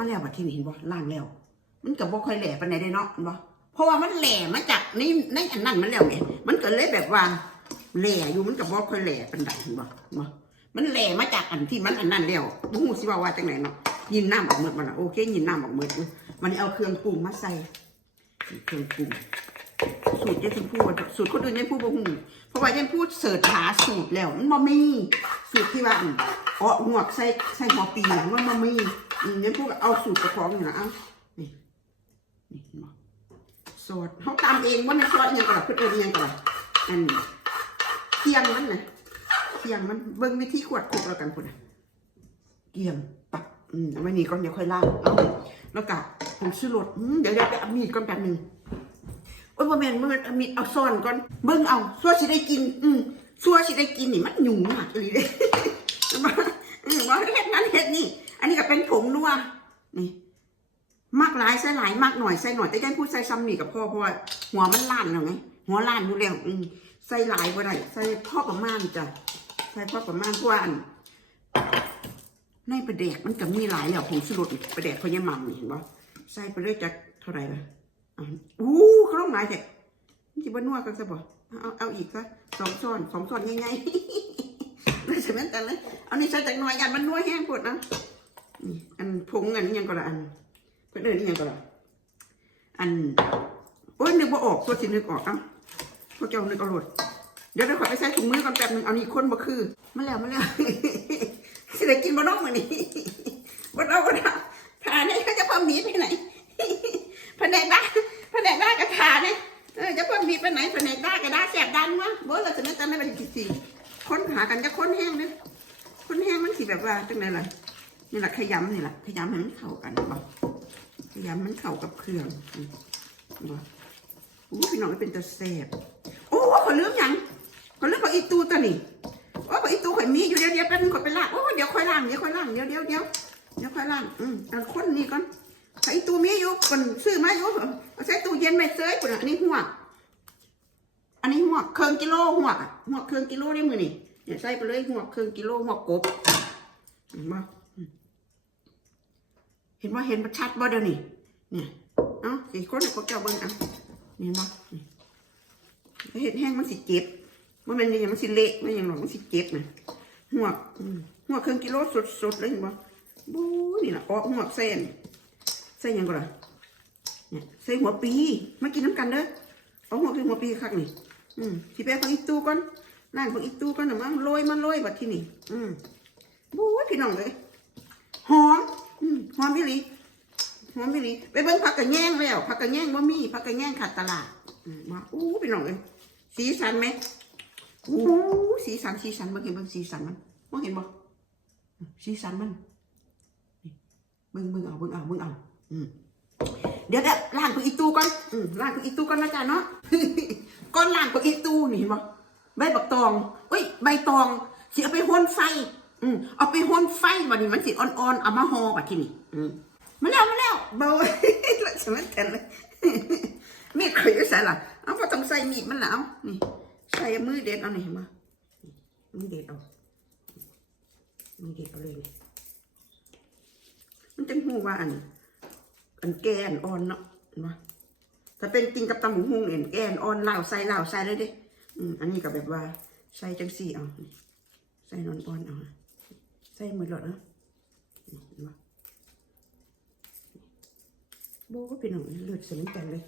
มาแล้วบัดที่นี่เห็นบ่ล่างแล้ว มันก็บ่ค่อยแหล่ปานใดเด้เนาะบ่เพราะว่ามันแหล่มาจากในในอันนั้นมันแล้วแหมมันก็เลยแบบว่าแหล่อยู่มันก็บ่ค่อยแหล่ปานใดเห็นบ่บ่มันแหล่มาจากอันที่มันอันนั้นแล้วบ่ฮู้สิว่าว่าจังไดเนาะยินน้ำออกหมดมันน่ะโอเคยินน้ำออกหมดอยู่มันเอาเครื่องปรุงมาใส่เครื่องปรุงสูตรยายชมพู่สูตรคนอื่นยายพูดบ่ฮู้เพราะว่ายายพูดเสิร์ชหาสูตรแล้วมันบ่มีสูตรที่ว่าอ๋อหวกใส่ใส่หัวปีน่ะมันบ่มี ยายพูดก็เอาสูตรกระของอยู่นะเอานี่นี่เห็นบ่ซอสเขาตำเองว่าในซอสยังก่อนล่ะเพื่อนเอิญยังก่อนล่ะอันเคียงมันนะเคียงมันเบิ่งวิธีขวดขบแล้วกันพุ่นนะเกี่ยงปักอืมเอาไว้นี่ก่อนเดี๋ยวค่อยล้างเอาแล้วก็ผมซื้อรสอืมเดี๋ยวเดี๋ยวไปเอามีดก่อนแป๊บหนึงโอ้ยบ่แม่นบ่แม่นเอามีดเอาซ่อนก่อนเบิ่งเอาซัวสิได้กิน อืมซัวสิได้กินนี่มันหยุ่งมากเลยเด้อืมว่าเฮ็ดนั้นเฮ็ดนี่ อันนี้ก็เป็นผงนัวนี่มากหลายใส่หลายมากหน่อยใส่หน่อยแต่ยังพูดใส่ซ้ำนี่กับพ่อเพราะว่าหัวมันล้านแล้วไงหัวล้านอยู่แล้วอืมใส่หลายก็ได้ใส่พ่อประมาณจ้ะใส่พ่อประมาณเพราะว่าอันในประเดกมันก็มีหลายแล้วผงสลดประเดกพญามัมนี่เห็นบ่ใส่ไปเลยจากเท่าไหร่ละอู้เขาต้องหลายแท้มันจะบ้นัวกันซะบ่เอาเอาเอาอีกซะสองช้อนสองช้อนง่ายๆเลยใช่ไหมแต่เลยเอานี่ใส่จากหน่อยยันมันนัวแห้งปวดนะ นี่อันผงอันนี้ยังก็ละอันเพื่อนเดินนี่ยังก็ละอันโอ้ยนึกว่าออกตัวสินึกออกเอ้าพวกเจ้านึกเอาโหลดเดี๋ยวเดี๋ยวขอไปใส่ถุงมือก่อนแป๊บหนึงเอานี่คนบ่คือมาแล้วมาแล้วสิได้กินบ่น้องมื้อนี้บ่เอาบ่เอาทาเนี่ยเขาจะพามีดไปไหนแผนกด้าแผนกด้ากระทาเนี่ยเออจะพามีดไปไหนแผนกด้ากระดาแสบดันวะบ่เราจะไม่จำไม่เป็นกี่สี่คนหากันจะค้นแห้งเนี่ยคนแห้งมันสิแบบว่าจังไดล่ะ นี่แหละขยำนี่แหละขยำให้มันเข้ากันบ่พยายามมันเข้ากับเครื่องอืมบ่อู้พี่น้องเป็นตะแซ่บโอ้ขอลืมยังขอลืมผักอีตูตัวนี่โอ้ผักอีตูข่อยมีอยู่เดี๋ยวเดี๋ยวแป๊บนึงข่อยไปล้างโอ้เดี๋ยวค่อยล้างเดี๋ยวค่อยล้างเดี๋ยวเดี๋ยวเดี๋ยวเดี๋ยวค่อยล้างอืมเอาคนนี่ก่อนผักอีตูมีอยู่คนซื้อมาอยู่เอาใส่ตู้เย็นไปเซยปุ่นอันนี้หัวอันนี้หัวเครื่องกิโลหัวหัวเครื่องกิโลได้มือนี่เนี่ยใส่ไปเลยหัวเครื่องกิโลหัวกบเห็นบ่ เห็นว่าเห็นมันชัดบ่เดี๋ยวนี้เนี่ยเอ้าสี่คนพวกเจ้าเบิ่งเอะนี่เห็นบ่เห็ดแห้งมันสิเจ็บว่ามันยังมันสิเละมันยังหรอกมันสิเจ็บนะหัวหัวกครึ่องกิโลสดๆเลยเห็นบ่บู๊นี่ล่ะออกหัวเส้นใส่หยังก็ล่ะเนี่ยใส่หัวปีมากินน้ำกันเด้อเอาหัวคือหัวปีคักนี่อืมสิไปเอาของอีตู้ก่อนล้างของอีตู้ก่อนน่ะมันโรยมันโรยบัดที่นี่อืมบู๊พี่น้องเลยหอม หอมอีหลีหอมอีหลีไปเบิ่งผักกระแยงแล้วผักกระแยงบ่มีผักกระแยงขาดตลาดมาอู้พี่น้องเอ้ยสีสันไหมอู้สีสันสีสันเบิ่งเห็นเบิ่งสีสันมันบ่เห็นบ่สีสันมันเบิ่งเบิ่งเอาเบิ่งเอาเบิ่งเอาอืมเดี๋ยวเดี๋ยวล้างกับอีตูก่อนอืมล้างกับอีตูก่อนนะจ๊ะเนาะก่อนล้างกับอีตูนี่เห็นบ่ใบบักตองเอ้ยใบตองเสิเอาไปห้นไฟ อืมเอาไปห้นไฟบัดนี้มันสิอ่อนๆเอามาห่อบัดทีนี้อืมมาแล้วมาแล้วเบาแล้วสมัยกันเลยมีดข่อยใส่ละเอาพอต้องใส่มีดมันแล้วนี่ใส่มือเด็ดเอานี่เห็นบ่มือเด็ดเอามือเด็ดเอาเลยนี่มันจังหูว่าอันอันแกนอ่อนเนาะเห็นบ่ถ้าเป็นจริงกับตำหมูหุงเห็นแกนอ่อนเหลาใส่เหลาใส่เลยด้อืมอันนี้ก็แบบว่าใส่จังสี่เอาใส่นอนอ่อนเอา ใส่มือหลอดนะนี่เห็นปะโบก็เป็นหนุ่มเลือดเสียงกันเลย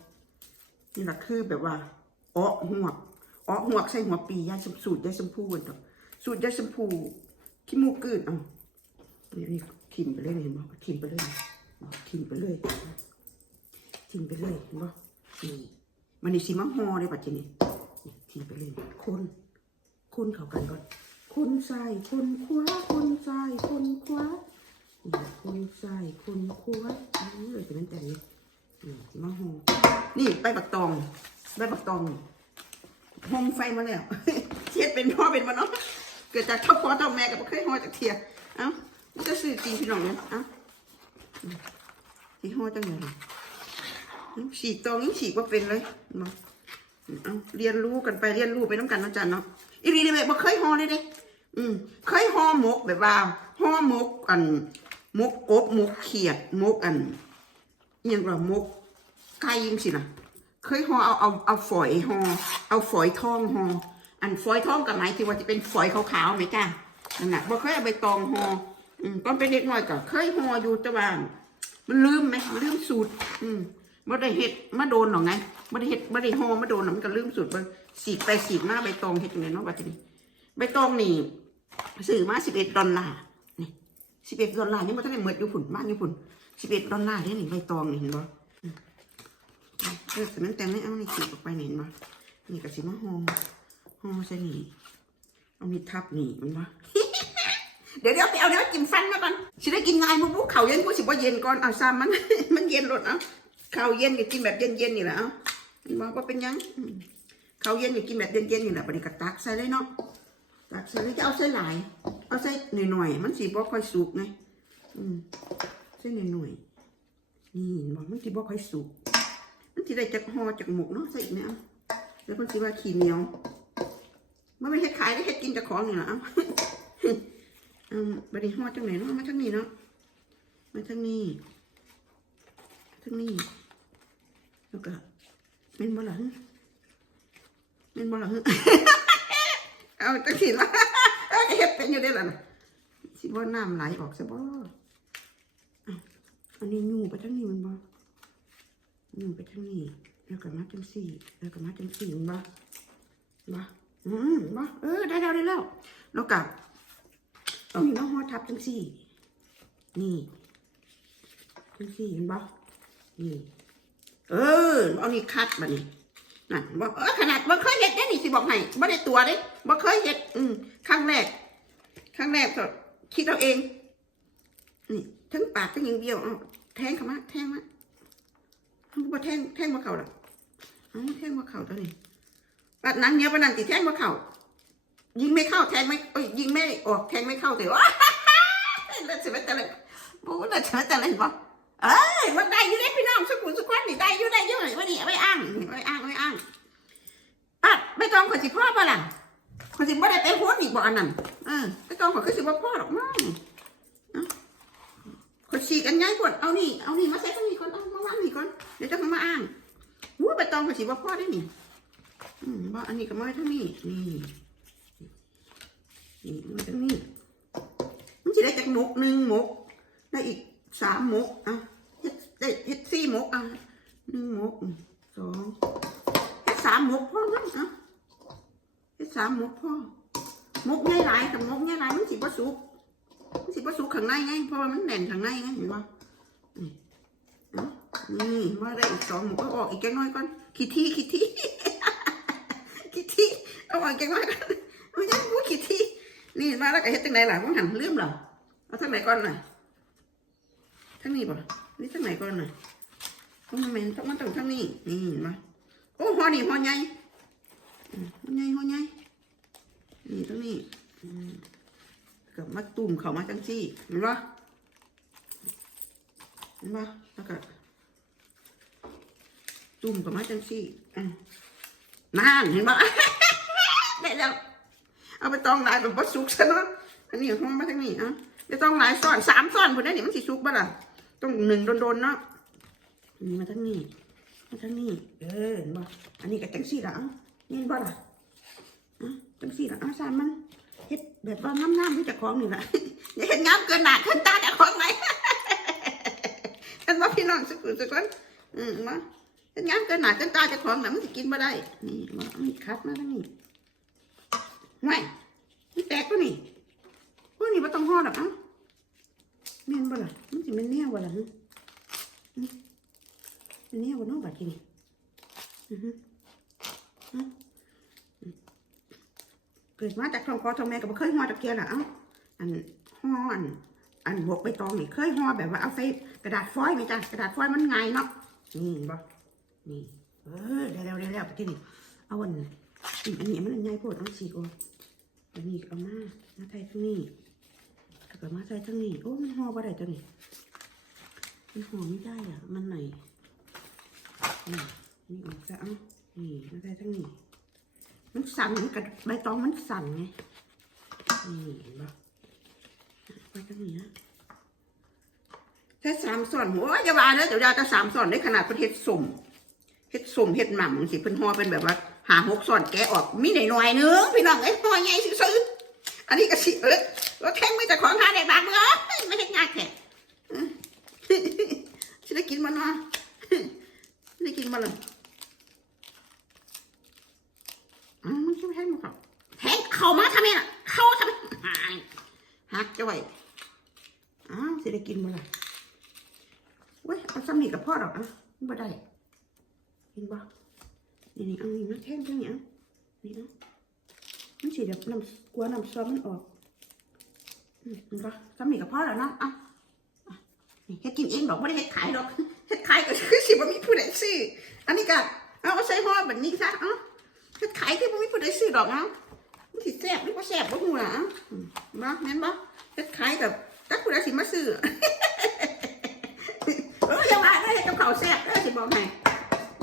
นี่แหละคือแบบว่าอ้อหัวกอ้อหัวกใส่หัวปียาสมสูตรยาสมพูนต่อสูตรยาสมพูขี้มูกกืนเอานี่นี่ทิมไปเลยเห็นบ่ทิมไปเลยทิมไปเลยทิมไปเลยเห็นบ่นี่มันนี่สิมาห่อเลยปัจจุบันนี่ทิมไปเลยคนคนเข้ากันก่อน คนใส่คนขวาคนใส่คนขวาคนใส่คนขวาเออจะเป็นแต่นี้มะฮงนี่ใบบักตองใบบักตองหงไฟมาแล้วเทียดเป็นพ่อเป็นมาเนาะเกิดจากเท่าพ่อเท่าแม่กับเคยห่อจากเทียเอ้ามันจะซื้อจริงพี่น้องเนี่ยเอ้าที่ห่อจังเลยฉีกตองยิ่งฉีกว่าเป็นเลยมาเอาเรียนรู้กันไปเรียนรู้ไปน้ำกันนะจันเนาะอีรีนี่แบบบ่เคยห่อเลยเด้ อืมเคยห่อหมกแบบว่าห่อหมกกันหมกกบหมกเขียดหมกอันยังว่ามกไก่ยังสินะเคยห่อเอาเอาเอาฝอยห่อเอาฝอยทองห่ออันฝอยทองกับหมายถึงว่าจะเป็นฝอยขาวๆไหมจ้านั่นแหละบ่เคยเอาใบตองห่ออืมตอนเป็นเด็กน้อยก็เคยห่ออยู่แต่ว่ามันลืมไหมมันลืมสูตร อืมบ่ได้เฮ็ดมาโดนหรอไงบ่ได้เฮ็ดบ่ได้ห่อมาโดนหรอกมันก็ลืมสูตรเบิ่งสีกไปสีกมาใบตองเฮ็ดจังไดเนาะว่าทีนี้ใบตองนี่ ซื้อมา11ดดอลลาร์นี่11ดดอลลาร์นี่บ่ทันได้หมดอยู่พุ่นบ้านอยู่พุ่น11ดดอลลาร์นี่นี่ใบตองนี่เห็นบ่อืมเออแต่มันแต่งไม่เอานี่สีออกไปเห็นบ่นี่ก็สิมาห่อห่อใส่นี่เอามีทับนี่เห็นบ่เดี๋ยวเดี๋ยวไปเอาเดี๋ยวจิ้มฟันมาก่อนสิได้กินง่ายมึงบุกเข่าเย็นกูสิบ่เย็นก่อนเอาซ้ำมัน มันเย็นรดเอาเข่าเย็นก็กินแบบเย็นๆนี่แหละเอาบอกว่าเป็นยังเข่าเย็นก็กินแบบเย็นๆนี่แหละปฏิกตักใส่เลยเนาะ ตักใส่เลยจะเอาใส่หลาย เอาใส่หน่อยๆมันสิบ่ค่อยสุกไงอืมใส่หน่อยๆนี่บอกมันสิบ่ค่อยสุก มันสิได้จากห่อจากหมกเนาะใส่อีกเนี่ยแล้วมันสิว่าขี้เหนียวมันไม่เฮ็ดขายได้เฮ็ดกินจากของนี่หละเอาอืมบริหอดจังไหนเนาะมาทางนี้เนาะมาทางนี้ทางนี้แล้วก็เป็นบ่หลังเป็นบ่หลัง เอาจังสิละเอ้ยเฮ็ดเป็นอยู่ได้ล่ะนะสิบ่น้ำไหลออกซะบ่อันนี้ยูไปทางนี้มันบ่ยูไปทางนี้แล้วก็มาจังสี่ แล้วก็มาจังสี่มันบ่บ่อืมบ่เออได้แล้วได้แล้วแล้วก็เอามีมาห่อทับจังสี่ นี่จังสี่เห็นบ่นี่ เออเอานี่คัดมานี่ นั่นบอกเออขนาดบ่เคยเห็ดได้นี่สิบอกให้บ่ได้ตัวเด้บ่เคยเห็ด อืมครั้งแรกครั้งแรกก็คิดเอาเอง นี่ทั้งปากทั้งย่างเดียวเอาแทงเข้ามาแทงมาบ่แทงแทงบ่เข่าหรอกเอาแทงบ่เข่าตัวนี้ปัดนังเนียวปนนั้นสิแทงบ่เข่ายิงไม่เข้าแทงไม่เอ้ยยิงไม่ออกแทงไม่เข้าแต่ว่าเล่นเสร็จแต่เลยโอ้เล่นเสร็จแต่เลยบอกเอ้ยมันได้อยู่ได้พี่น้อง้องสกคนสักคนนี่ได้อยู่ได้อยู่นี่ว่านี่ไม่อ้างไม่อ้างไม่อ้างอะไม่ต้องขอสิพ่อป่ะล่ะขอสิบ่ได้ไปโหดอีกบ่อันนั้นเออไม่ต้องขอคือสิบ่พ่อหรอกมั้งขอฉีกอันง่ายกว่าเอานี่เอานี่มาใส่ตรงนี้ก่อนเอามาวางนี่ก่อนเดี๋ยวจะมาอ้างวู้ไปต้องขอสิบ่พ่อได้นี่อืมบ่อันนี้ก็มาไว้ทั้งนี้นี่นี่มันจะนี่มันจะได้จากหมกหนึ่งหมกได้อีกสามหมกอะ ได้เฮ็ดสี่หมกอะหนึ่งหมกสองเฮ็ดสามหมกพ่อมั้งอะเฮ็ดสามหมกพ่อหมกง่ายหลายแต่หมกง่ายหลายมันสิบ่สุกมันสิบ่สุกข้างในไงเพราะว่ามันแน่นข้างในไงเห็นป่นี่เอ้านี่มาได้อีกสองหมกก็ออกอีกแกน้อยก่อนขี้ที่ขี้ที่ขี้ที่เอาออกแกน้อยก่อนไม่ใช่พูดขี้ที่นี่มาแล้วก็เฮ็ดจังไหนล่ะมันหันลืมเหรอเอาทางไหนก่อนหน่อยทางนี้ป่ะ นี่ทางไหนก่อนหน่อยต้องมันเป็นต้องมันต้องทางนี้นี่เห็นปะโอ้หอนี่หอใหญ่หอใหญ่หอใหญ่นี่ตรงนี้กับมาตุ่มเข้ามาจังซี่เห็นปะเห็นปะแล้วก็ตุ่มเข้ามาจังซี่อะนั่นเห็นปะได้แล้วเอาไปตองลายแบบว่าสุกซะเนาะอันนี้ห้องมาทางนี้อะจะต้องลายซ้อนสามซ้อนคนนี้นี่มันสิสุกบ่ล่ะ ต้องหนึ่งโดนๆเนาะนี่มาทางนี้มาทางนี้ เออเห็นบ่อันนี้ก็จังสี่ละเอ้านี่เห็นบ่ล่ะอะจังสี่ละอ้าสามมันเฮ็ดแบบว่าน้ำน้ำที่จะคล้องนี่ละอย่าเห็นน้ำเกินหนาเกินตาจะคล้องไหมเห็นว่าพี่น้องสักคนสักคนอืมมาเห็นน้ำเกินหนาเกินตาจะคล้องหน่ะมันสิกินบ่ได้ นี่มาเอามีคัดมาทางนี้ไม่มันแตกตัวนี่พวกนี้ไม่ต้องห่อดอกอ้า แม่นบ่ล่ะมันสิเป็นแนวบ่ล่ะฮะอืมเนแนวบ่เน้องบัดนี้อือฮึอืมอืมเกิดมาจากท้องพ่อท้องแม่ก็บ่เคยห่อตะเกียบล่ะเอ้าอันห่ออันอันบวกใบตองนี่เคยห่อแบบว่าเอาใส่กระดาษฟอยล์ไหมจ้ะกระดาษฟอยล์มันง่ายเนาะนี่บ่นี่เออได้แล้วได้แล้วบัดทีนี้เอาอันอันนี้มันง่ายโพดเอาสีก่อนอันนี้เอามามาใส่ทั้งนี้ ก็มาใส่ทั้งนี้โอ้มันห่อบ่ได้ตัวนี้มันห่อไม่ได้อะ มันไหนนี่นี่ออกจะเอานี่มาใส่ทั้งนี้ มันสั่นกับใบตองมันสั่นไงนี่เห็นปะไปทั้งนี้นะถ้าสามส่วนหัวอย่าว่าเด้อเดี๋ยวยาจะสามส่วนได้ขนาดประเทศสุ่มเฮ็ดสุ่มเฮ็ดหม่ำสิเพิ่นห่อเป็นแบบว่าหาหกส่วนแกะออกมีหน่อยๆนึงพี่น้องเอ้ยห่อใหญ่ซื่ออันนี้ก็สิเอ้ย รถแท่งไม่แต่ของหาได้บางเมื่อไม่ได้งานแท้เออสิได้กินมันเนาะได้กินมันเลยอืมมันจะแทงมันเขาแทงเข้ามาทำไมล่ะเข้าทำไมหักจะไว้อ้าวสิได้กินมันเลยเว้ยเอาซ้ำนี่กับพ่อดอกอะบ่ได้เห็นบ่นี่นี่เอานี่มาแท่งจังหยังนี่นะมันสิแบบน้ำกลัวน้ำซอสมันออก มเห็นบ่ซ้ำนี่กับพ่อแล้วเนาะอะเฮ็ดกินเองดอกไม่ได้เฮ็ดขายดอกเฮ็ดขายก็คือสิบ่มีผู้ใดซื้ออันนี้ก็เอาใส่ห่อแบบนี้ซะเอ้าเฮ็ดขายคือบ่มีผู้ใดซื้อดอกเอ้ามันสิแซ่บหรือบ่แซ่บบ่ฮู้ล่ะอ้าอืมบ่แม่นบ่เฮ็ดขายกับจักผู้ใดสิมาซื้อเอออย่าว่าได้เฮ็ดกับเขาวแซ่บเออสิบอกให้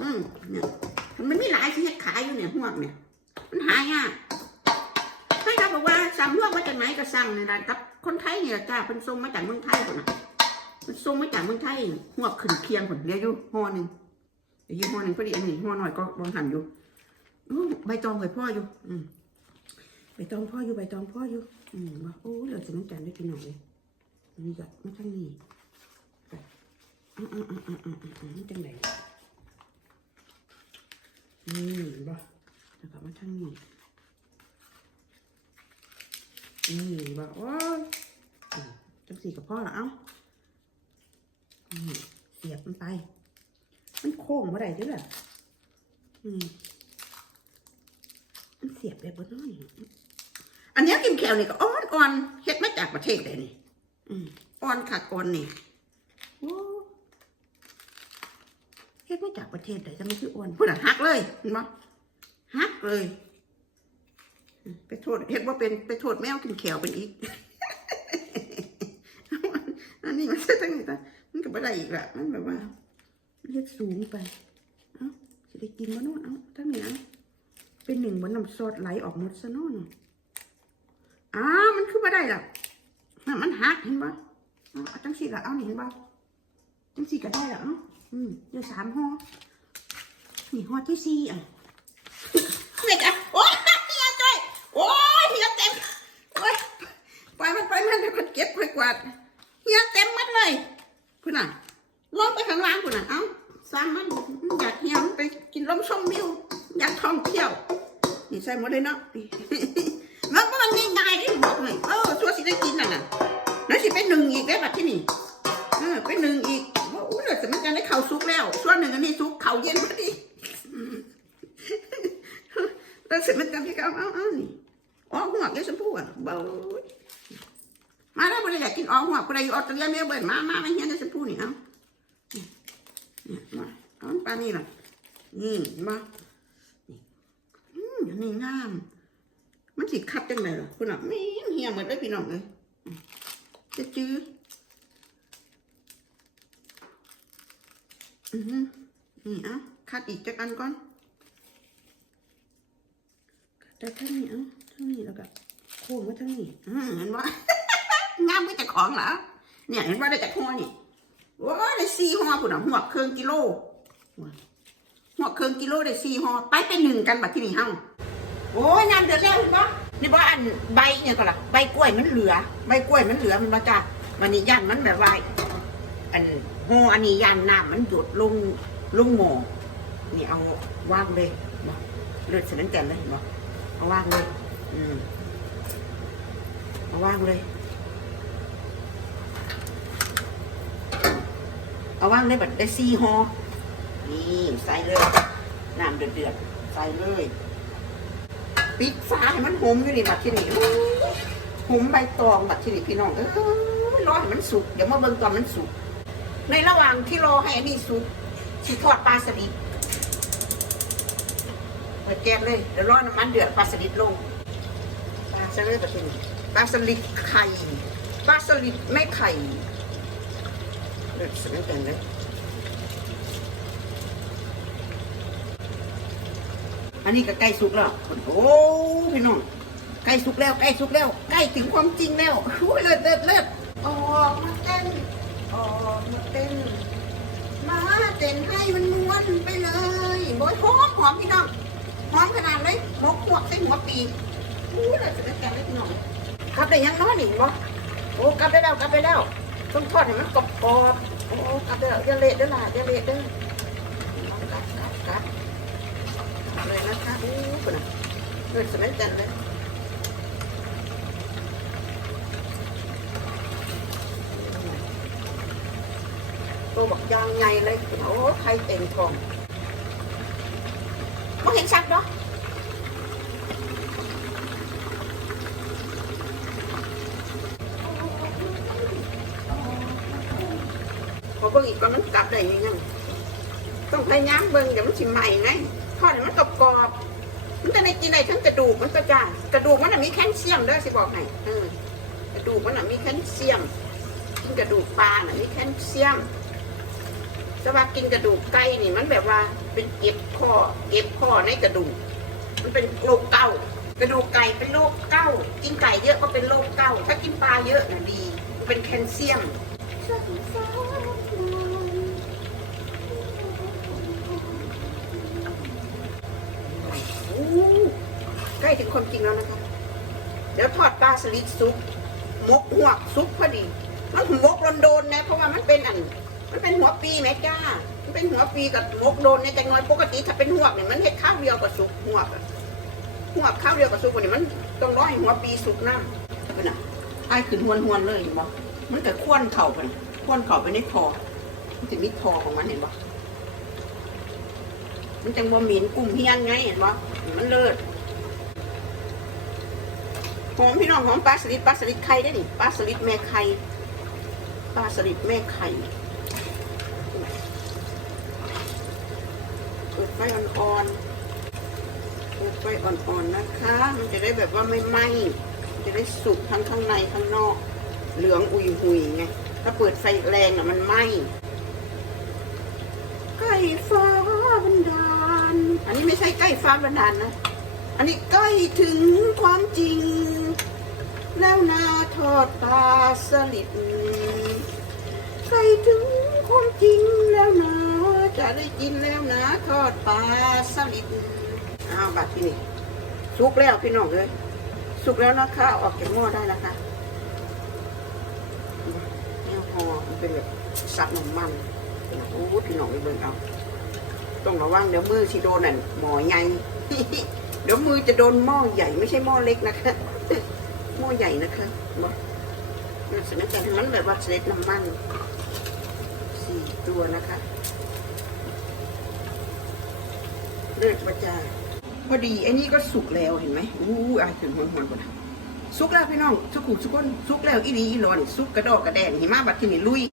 อืมเนี่ยมันมีหลายที่เฮ็ดขายอยู่เนี่ยหวกเนี่ยมันหายาก บอกว่าสั่งหวกมาจากไหนก็สั่งในร้านกับ คนไทยนี่แหละจ้าเป็นส่งมาจากเมืองไทยคนน่ะมันส่งมาจากเมืองไทยหัวขึ้นเคียงคนเดียวอยู่ห่อหนึ่งเดี๋ยวยี่ห่อหนึ่งพอดีอันนี้ห่อหน่อยก็บางหันอยู่ใบตองไว้พ่ออยู่ อืมใบตองพ่ออยู่ใบตองพ่ออยู่ อืมว่าโอ้เหลือจะน้ำจันได้กินหน่อยเลยนนี้ก็ไมาทางนี้อืมอืมอืมอืมอืมอืมจังไดนี่บ่แล้วก็มาทางนี้ นี่บอ้ยอืมจังสีกับพ่อละเอ้าอืมเสียบมันไป มันโค้งมาได้ด้วยล่ะอืมมันเสียบได้บ่น้อยอันนี้กิมแควนี่ก็อ่อนอ่อนเฮ็ดมาจากประเทศเลยนี่อ่อนขาดอ่อนนี่เฮ็ดมาจากประเทศใดจะไม่คืออ้วนพูดอะฮักเลยเห็นบ่ฮักเลย ไปโทษเฮ็ดว่าเป็นไปโทษแมวกินแขวเป็นอีกอันนี้มันจะตั้งแต่มันก็บ่ได้อีกละมันแบบว่าเฮ็ดสูงไป เอ้าสิได้กินบ่เนาะเอ้าทั้งนี้นะเป็นหนึ่งเหมือนน้ำซอสไหลออกหมดซะนาะเนาะอ้าวมันคือบ่ได้ละน่ะมันหักเห็นบ่เอาจังซี่ล่ะเอานี่เห็นบ่จังซี่ก็ได้ละเอ้าอืมเดี๋ยวสามห่อนี่ห่อที่สี่อะเด็กอะโอ้ยเฮียจ้อยโอ้ยเฮียเต็มโอ้ยปล่อยมันไปมัน เดี๋ยวคนเก็บค่อยกวาดเฮียเต็มมัดเลยพุ่นน่ะลงไปข้างล่างพุ่นน่ะเอ้าสามมันมันอยากเฮียมไปกินลมชมวิวอยากท่องเที่ยวนี่ใส่หมดเลยเนาะมันก็มันง่ายๆที่บอกเลยเออชัวสิได้กินน่ะน่ะแล้วสิเป็นหนึ่งอีกได้แบบที่นี่เออเป็นหนึ่งอีกว่าอู้เดี๋ยวสมัยกันได้เข่าซุกแล้วส่วนหนึ่งอันนี้ซุกเข่าเย็นพอดีแล้วเสมัยกันที่เขาเอาเอานี่อ๋อหัวแกชมพู่อะเบา มาแล้วบ่ได้อยากกินอ๋อหัวกูได้อยู่ออสเตรเลียเมลเบิร์นมามาไม่เห็นได้ชมพู่นี่เอาเนี่ยมาเอาปลานี่ล่ะนี่มาอืมนนี่งาม มันสิคัดจังไงล่ะคุณอะไม่เหี่ยเหมดเลยพี่น้องเลยจะจื้ออือฮึนี่เอะคัดอีกจักอันก่อนคัดได้ทั้งนี้เอะทั้งนี้แล้วก็โค้งมาทั้งนี้อืมเห็นว่งามไม่จากของเหรอเนี่ยเห็นว่าได้จากหัวนี่โอ้ยได้สี่หัวปุ่นหัวเครื่องกิโลหัวเครื่องกิโลได้สี่หัวไปเป็นหนึ่งกันบัดที่นี่เฮาโอ้ยน้ำเดือดแล้วเห็นปะนี่ว่อันใบเนี่ยก็ล่ะใบกล้วยมันเหลือ ใบกล้วยมันเหลือมันมาจากวันนี้ย่านมันแบบว่าอันโฮอันนี้ยานน้ำมันหยดลงลงหมอนี่เอาวางเลยบ่เลือดสนั้นแต่เลยเห็นบ่เอาวางเลย อืมเอาวางเลย เอาว่างเลยแบบได้สี่หอนี่ใส่เลยน้ำเดือดๆใส่เลย ปิดฝาให้มันหอมอยู่นี่บัดที่นี่หอมใบตองบัดที่นี่พี่น้องเออรอให้มันสุกเดี๋ยวมาเบิ่งตอนมันสุก ในระหว่างที่รอให้อันนี้สุกสิทอดปลาสลิดเปิดแก๊สเลยเดี๋ยวรอน้ำมันเดือดปลาสลิดลงปลาสลิดแบบนี้ปลาสลิดไข่ปลาสลิดไม่ไข่ อันเลยอันนี้ก็ใกล้สุกแล้ว โอ้พี่น้อง ใกล้สุกแล้ว ใกล้สุกแล้ว ใกล้ถึงความจริงแล้วโอ้ยเลิศเลิศเลิศออกมาเต้น ออกมาเต้น มาเต้นให้มันม้วนไปเลยโบยหอมหอมพี่น้อง หอมขนาดเลยหมกหัวใส่หัวปีอู้เราจะได้แกงเล็กน้อยครับได้ยังน้อยหนิบ่โอ้กลับได้แล้วกลับได้แล้ว ต้องทอดให้มันกรอบกรอบโอ้กับได้แล้วอย่าเละเด้อล่ะอย่าเละเด้อน้องกลับกลับกลับกลับเลยนะคะอู้คนน่ะเกิดสมัยจันเลยตัวบอกยางไงเลยโอ้ใครเต็งทองไม่เห็นชัดเนาะพอเบิ่งอีกก็มันกลับได้ยังไงต้องพยายามเบิ่งเดี๋ยวมันสิใหม่ไงทอดให้มันกรอบๆมันจะในกินได้ทั้งกระดูกมันก็จ้ากระดูกมันน่ะมีแคลเซียมเด้อสิบอกให้เออกระดูกมันน่ะมีแคลเซียมกินกระดูกปลาน่ะมีแคลเซียมแต่ว่ากินกระดูกไก่นี่มันแบบว่าเป็นเก็บข้อเก็บข้อในกระดูก มันเป็นโรคเก้ากระดูกไก่เป็นโรคเก้า กินไก่เยอะก็เป็นโรคเก้า ถ้ากินปลาเยอะน่ะดี มันเป็นแคลเซียม ใกล้ถึงความจริงแล้วนะคะ เดี๋ยวทอดปลาสลิดซุปมกหัวซุปพอดี มันมกโดนๆนะเพราะว่ามันเป็นอัน มันเป็นหัวปีแม่จ้า มันเป็นหัวปีกับมกโดนในจังน้อยปกติถ้าเป็นหัวเนี่ยมันเห็ดข้าวเดียวกับสุกหัวหัวข้าวเดียวกับสุกเนี่ยมันต้องร้อยหัวปีสุกน้ำเป็นอะไอ้ขึ้นหวนหวนเลยเห็นบ่มันก็ควนเข่าไปควนเข่าไปในคอมันจะมีคอของมันเห็นบ่มันจังบ่หมิ่นกลุ่มเฮียนไงเห็นบ่มันเลิศ หอมพี่น้องหอมปลาสลิดปลาสลิดไข่ได้ดิปลาสลิดแม่ไข่ปลาสลิดแม่ไข่เปิดไฟอ่อนๆเปิดไฟอ่อนๆนะคะ มันจะได้แบบว่าไม่ไหม้จะได้สุกทั้งข้างในข้างนอก เหลืองอุยหุยไงถ้าเปิดไฟแรงอะมันไหม้ใกล้ฟ้าบันดาล อันนี้ไม่ใช่ใกล้ฟ้าบันดาลนะ อันนี้ใกล้ถึงความจริง แล้วนาทอดปลาสลิดใกล้ถึงความจริงแล้วนะจะได้กินแล้วนะทอดปลาสลิดอ้าวบัดที่นี่สุกแล้วพี่น้องเลยสุกแล้วนะคะออกจากหม้อได้นะคะเนี่ยหอมันเป็นแบบสับน้ำมันโอ้พี่น้องไปเบิ่งเอาต้องระวังเดี๋ยวมือสิโดนนั่นหมอใหญ่ ดี๋ยวมือจะโดนหม้อใหญ่ไม่ใช่หม้อเล็กนะคะหม้อใหญ่นะคะบอกเนี่ยสนการณ์มันแบบว่าเสด็จน้ำมันสี่ตัวนะคะเลือดประจายพอดีไอ้นี่ก็สุกแล้วเห็นไหมอู้อายถึงหัวหัวก่อนสุกแล้วพี่น้องสุกขุสุกคนสุกแล้วอีหลีอีหลอนสุกกระดอกกระแดนหิมะบัดที่นี่ลุย